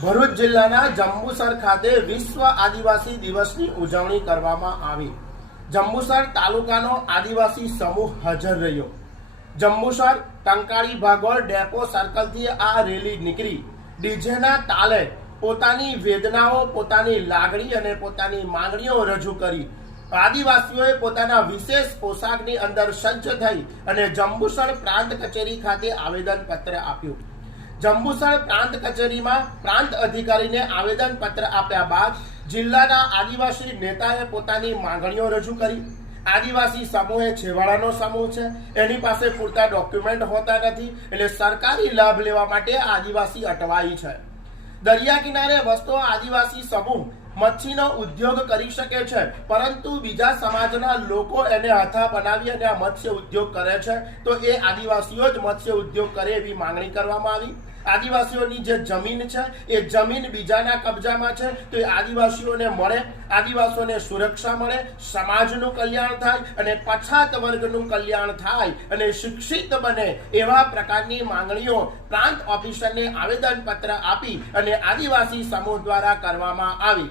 ભરૂચ જિલ્લાના જંબુસર ખાતે વિશ્વ આદિવાસી દિવસની ઉજવણી કરવામાં આવી. જંબુસર તાલુકાનો આદિવાસી સમૂહ હાજર રહ્યો. જંબુસર ટંકાળી ભાગોળ ડેપો સર્કલથી આ રેલી નીકળી. ડીજેના તાલે પોતાની વેદનાઓ, પોતાની લાગણી અને પોતાની માંગણીઓ રજૂ કરી. આદિવાસીઓએ પોતાના વિશેષ પોશાકની અંદર સજ્જ થઈ અને જંબુસર પ્રાંત કચેરી ખાતે આવેદનપત્ર આપ્યું. જંબુસર પ્રાંત કચેરીમાં પ્રાંત અધિકારીને આવેદન પત્ર આપ્યા બાદ જિલ્લાના આદિવાસી નેતાએ પોતાની માંગણીઓ રજૂ કરી. આદિવાસી સમૂહ એ છેવાડાનો સમૂહ છે. એની પાસે પૂરતા ડોક્યુમેન્ટ હોતા નથી એટલે સરકારી લાભ લેવા માટે આદિવાસી અટવાઈ છે. દરિયા કિનારે વસતો આદિવાસી સમૂહ મચ્છીનો ઉદ્યોગ કરી શકે છે. પરંતુ બીજા સમાજના લોકો એને હથા બનાવી અને આ મત્સ્ય ઉદ્યોગ કરે છે, તો એ આદિવાસીઓ જ મત્સ્ય ઉદ્યોગ કરે એવી માંગણી કરવામાં આવી. આદિવાસીઓની જે જમીન છે, એ જમીન બીજાના કબજામાં છે, તો એ આદિવાસીઓને મળે, આદિવાસીઓને સુરક્ષા મળે, સમાજનું કલ્યાણ થાય અને પછાત વર્ગનું કલ્યાણ થાય અને શિક્ષિત બને એવા પ્રકારની માંગણીઓ પ્રાંત ઓફિસરને આવેદનપત્ર આપી અને આદિવાસી સમૂહ દ્વારા કરવામાં આવી.